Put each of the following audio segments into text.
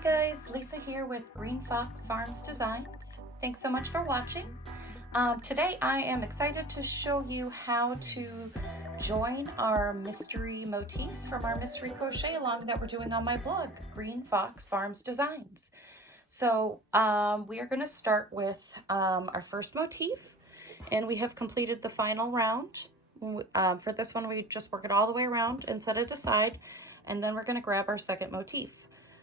Hey guys, Lisa here with Green Fox Farms Designs. Thanks so much for watching. Today I am excited to show you how to join our mystery motifs from our mystery crochet along that we're doing on my blog, Green Fox Farms Designs. So we are going to start with our first motif, and we have completed the final round. For this one, we just work it all the way around and set it aside, and then we're going to grab our second motif.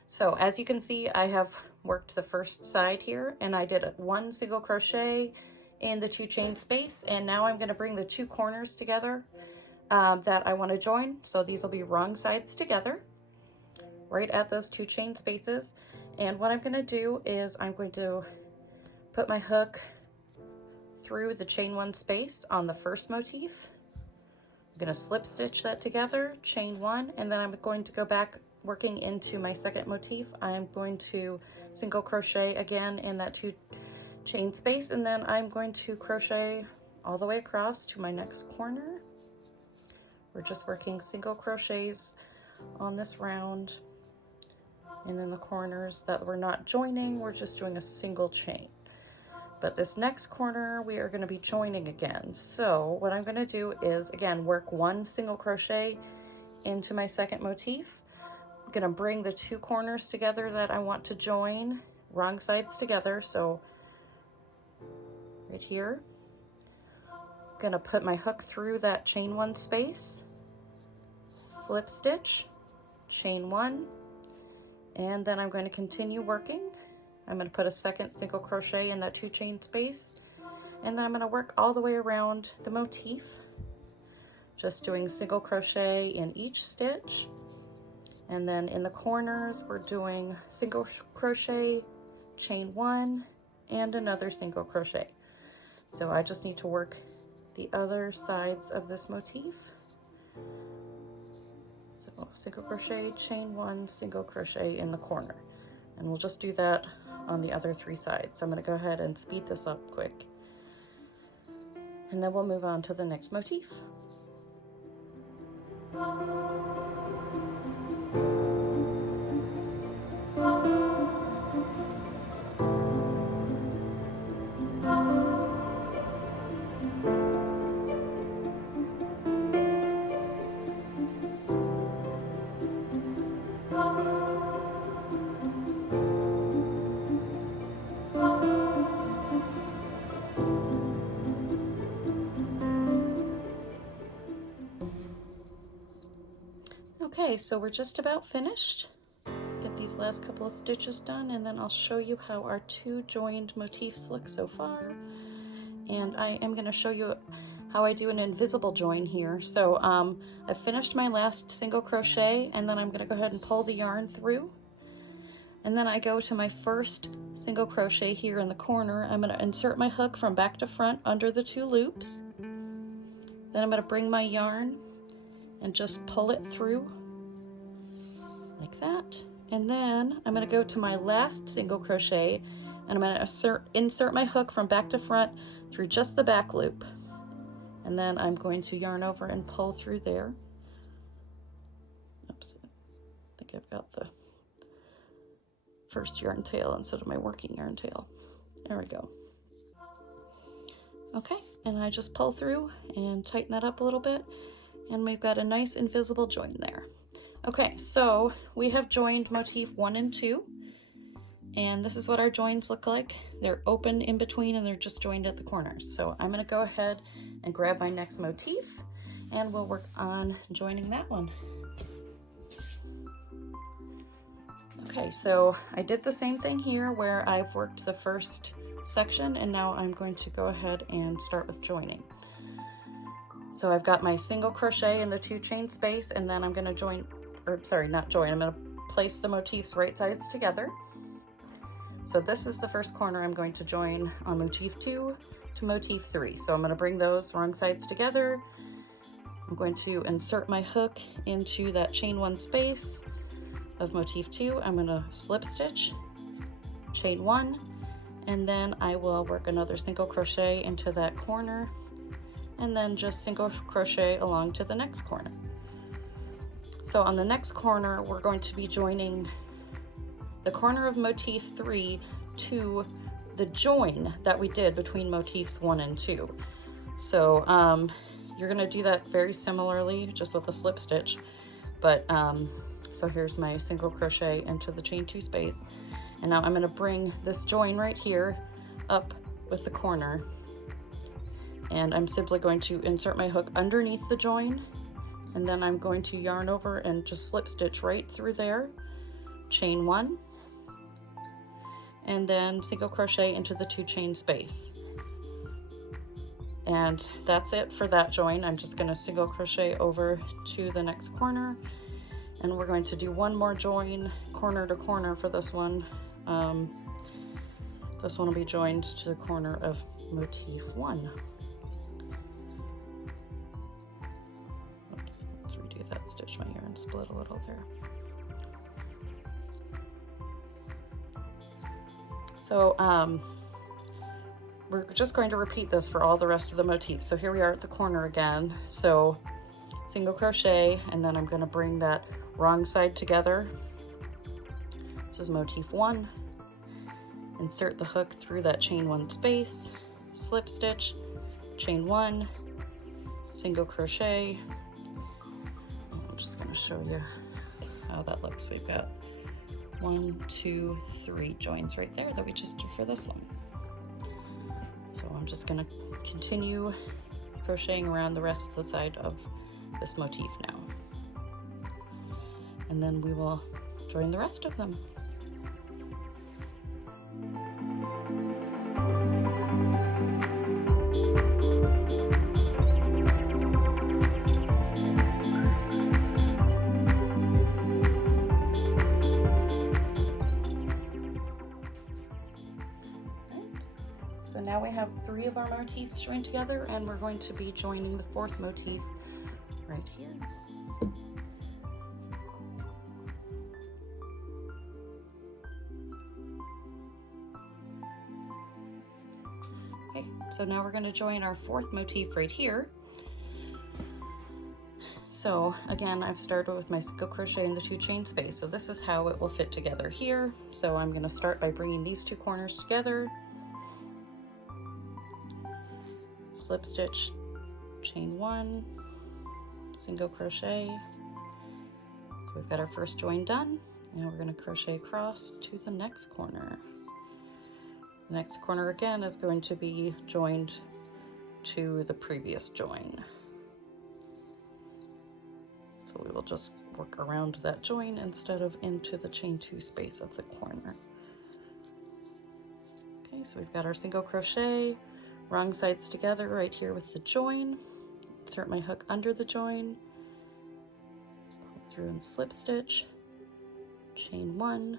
So as you can see, I have worked the first side here, and I did one single crochet in the 2 chain space, and now I'm going to bring the 2 corners together that I want to join. So these will be wrong sides together right at those 2 chain spaces. And what I'm going to do is I'm going to put my hook through the chain 1 space on the first motif. I'm going to slip stitch that together, chain 1, and then I'm going to go back working into my second motif. I'm going to single crochet again in that 2 chain space, and then I'm going to crochet all the way across to my next corner. We're just working single crochets on this round, and then the corners that we're not joining, we're just doing a single chain. But this next corner we are going to be joining again. So what I'm going to do is again work 1 single crochet into my second motif. I'm going to bring the 2 corners together that I want to join, wrong sides together. So right here, I'm going to put my hook through that chain 1 space, slip stitch, chain 1, and then I'm going to continue working. I'm going to put a second single crochet in that 2 chain space, and then I'm going to work all the way around the motif, just doing single crochet in each stitch. And then in the corners, we're doing single crochet, chain 1, and another single crochet. So I just need to work the other sides of this motif. So single crochet, chain 1, single crochet in the corner. And we'll just do that on the other 3 sides. So I'm going to go ahead and speed this up quick. And then we'll move on to the next motif. Okay, so we're just about finished. Get these last couple of stitches done, and then I'll show you how our 2 joined motifs look so far. And I am going to show you how I do an invisible join here. So I've finished my last single crochet, and then I'm going to go ahead and pull the yarn through. And then I go to my first single crochet here in the corner. I'm going to insert my hook from back to front under the 2 loops. Then I'm going to bring my yarn and just pull it through like that. And then I'm going to go to my last single crochet, and I'm going to insert my hook from back to front through just the back loop. And then I'm going to yarn over and pull through there. Oops, I think I've got the first yarn tail instead of my working yarn tail. There we go. Okay, and I just pull through and tighten that up a little bit, and we've got a nice invisible join there. Okay, so we have joined motif 1 and 2, and this is what our joins look like. They're open in between, and they're just joined at the corners. So I'm going to go ahead and grab my next motif, and we'll work on joining that one. Okay, so I did the same thing here where I've worked the first section, and now I'm going to go ahead and start with joining. So I've got my single crochet in the 2 chain space, and then I'm going to join, or sorry, not join, I'm going to place the motifs right sides together. So this is the first corner I'm going to join on motif 2 to motif 3. So I'm going to bring those wrong sides together. I'm going to insert my hook into that chain 1 space of motif 2. I'm going to slip stitch, chain 1, and then I will work another single crochet into that corner, and then just single crochet along to the next corner. So on the next corner, we're going to be joining the corner of motif 3 to the join that we did between motifs 1 and 2. So you're going to do that very similarly, just with a slip stitch. But so here's my single crochet into the chain 2 space, and now I'm going to bring this join right here up with the corner, and I'm simply going to insert my hook underneath the join, and then I'm going to yarn over and just slip stitch right through there, chain 1, and then single crochet into the 2 chain space. And that's it for that join. I'm just going to single crochet over to the next corner, and we're going to do one more join corner to corner for this one. This one will be joined to the corner of motif 1. Oops, let's redo that stitch. My yarn split a little there. So we're just going to repeat this for all the rest of the motifs. So here we are at the corner again. So single crochet, and then I'm going to bring that wrong side together. This is motif 1. Insert the hook through that chain 1 space, slip stitch, chain 1, single crochet. I'm just going to show you how that looks. We've got 1, 2, 3 joins right there that we just did for this one. So I'm just going to continue crocheting around the rest of the side of this motif now, and then we will join the rest of them. So now we have 3 of our motifs joined together, and we're going to be joining the 4th motif right here. Okay, so now we're going to join our 4th motif right here. So again, I've started with my single crochet in the 2 chain space. So this is how it will fit together here. So I'm going to start by bringing these 2 corners together, slip stitch, chain 1, single crochet. So we've got our first join done. Now we're going to crochet across to the next corner. The next corner again is going to be joined to the previous join. So we will just work around that join instead of into the chain 2 space of the corner. Okay, so we've got our single crochet, wrong sides together right here with the join. Insert my hook under the join, pull through and slip stitch, chain 1,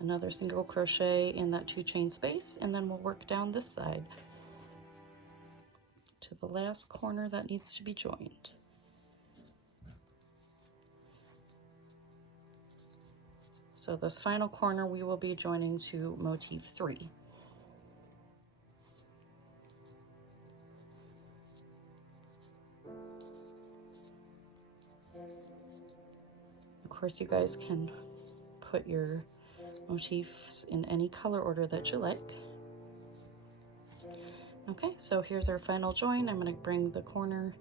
another single crochet in that 2 chain space, and then we'll work down this side to the last corner that needs to be joined. So this final corner we will be joining to motif 3. Of course, you guys can put your motifs in any color order that you like. Okay, so here's our final join. I'm going to bring the corner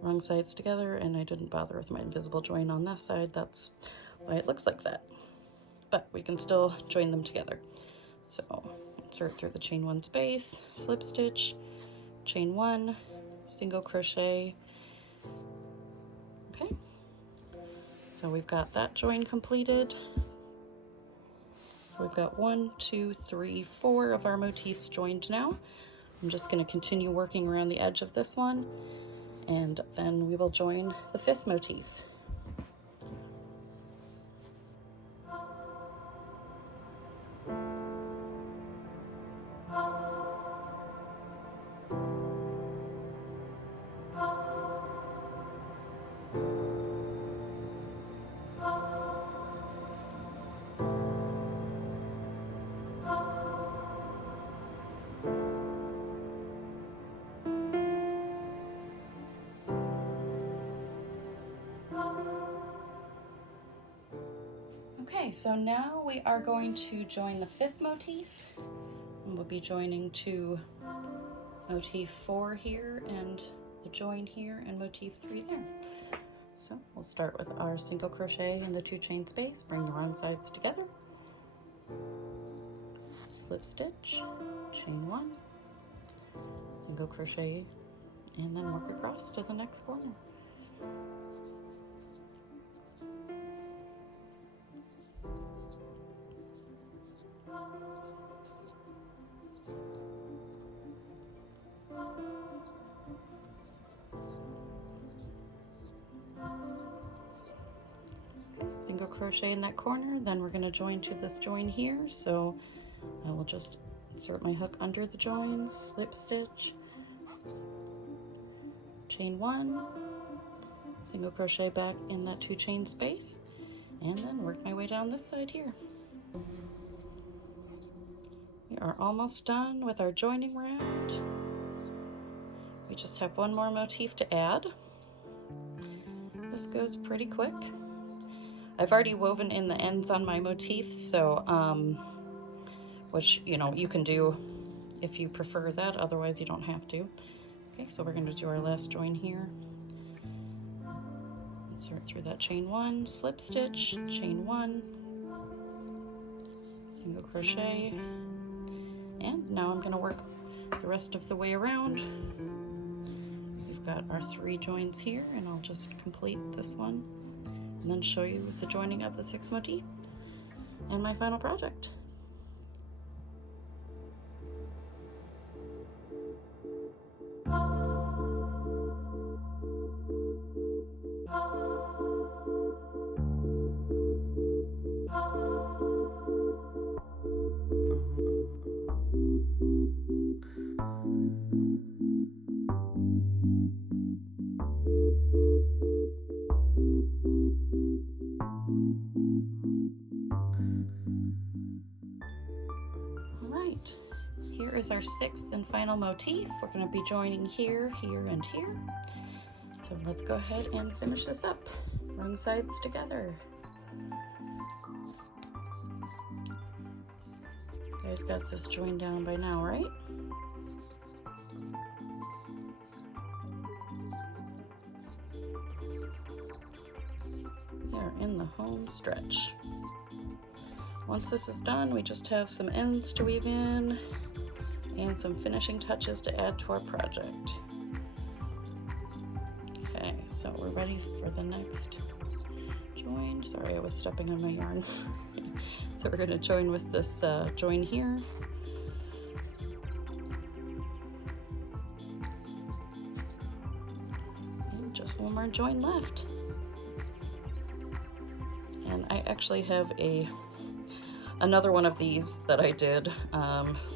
wrong sides together, and I didn't bother with my invisible join on this side. That's why it looks like that, but we can still join them together. So insert through the chain 1 space, slip stitch, chain 1, single crochet. Okay, so we've got that join completed. We've got 1, 2, 3, 4 of our motifs joined now. I'm just going to continue working around the edge of this one, and then we will join the 5th motif. Okay, so now we are going to join the 5th motif, and we'll be joining to motif 4 here and the join here and motif 3 there. So we'll start with our single crochet in the 2 chain space, bring the wrong sides together, slip stitch, chain 1, single crochet, and then work across to the next corner. Single crochet in that corner, then we're going to join to this join here, so I will just insert my hook under the join, slip stitch, chain 1, single crochet back in that 2 chain space, and then work my way down this side here. We are almost done with our joining round. We just have one more motif to add. This goes pretty quick. I've already woven in the ends on my motifs, so which, you know, you can do if you prefer that, otherwise you don't have to. Okay, so we're going to do our last join here. Insert through that chain 1, slip stitch, chain 1, single crochet, and now I'm going to work the rest of the way around. We've got our 3 joins here, and I'll just complete this one and then show you the joining of the 6th motif and my final project. Alright, here is our 6th and final motif. We're going to be joining here, here, and here. So let's go ahead and finish this up. Wrong sides together. You guys got this joined down by now, right? They're in the home stretch. Once this is done, we just have some ends to weave in and some finishing touches to add to our project. Okay, so we're ready for the next join. Sorry, I was stepping on my yarn. So we're going to join with this join here. And just one more join left. And I actually have another one of these that I did.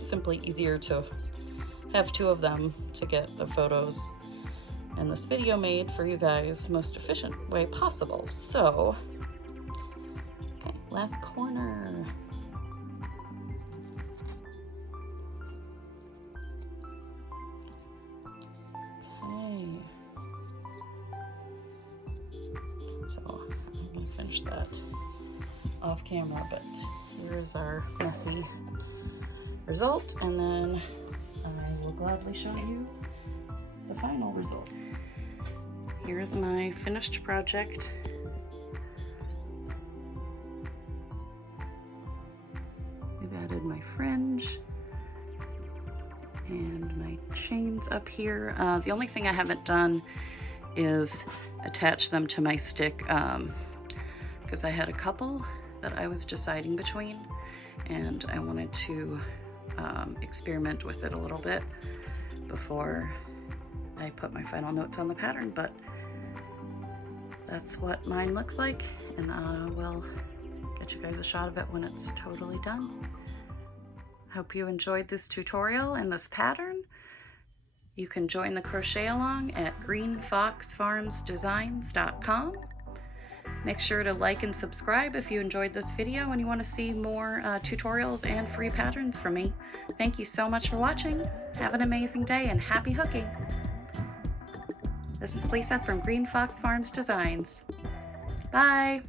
Simply easier to have 2 of them to get the photos and this video made for you guys most efficient way possible. So, okay, last corner. Okay. So I'm gonna finish that off camera, but here's our messy result, and then I will gladly show you the final result. Here's my finished project. We've added my fringe and my chains up here. The only thing I haven't done is attach them to my stick, because I had a couple that I was deciding between, and I wanted to experiment with it a little bit before I put my final notes on the pattern, but that's what mine looks like, and we'll get you guys a shot of it when it's totally done. Hope you enjoyed this tutorial and this pattern. You can join the crochet along at greenfoxfarmsdesigns.com. Make sure to like and subscribe if you enjoyed this video and you want to see more tutorials and free patterns from me. Thank you so much for watching. Have an amazing day and happy hooking. This is Lisa from Green Fox Farms Designs. Bye!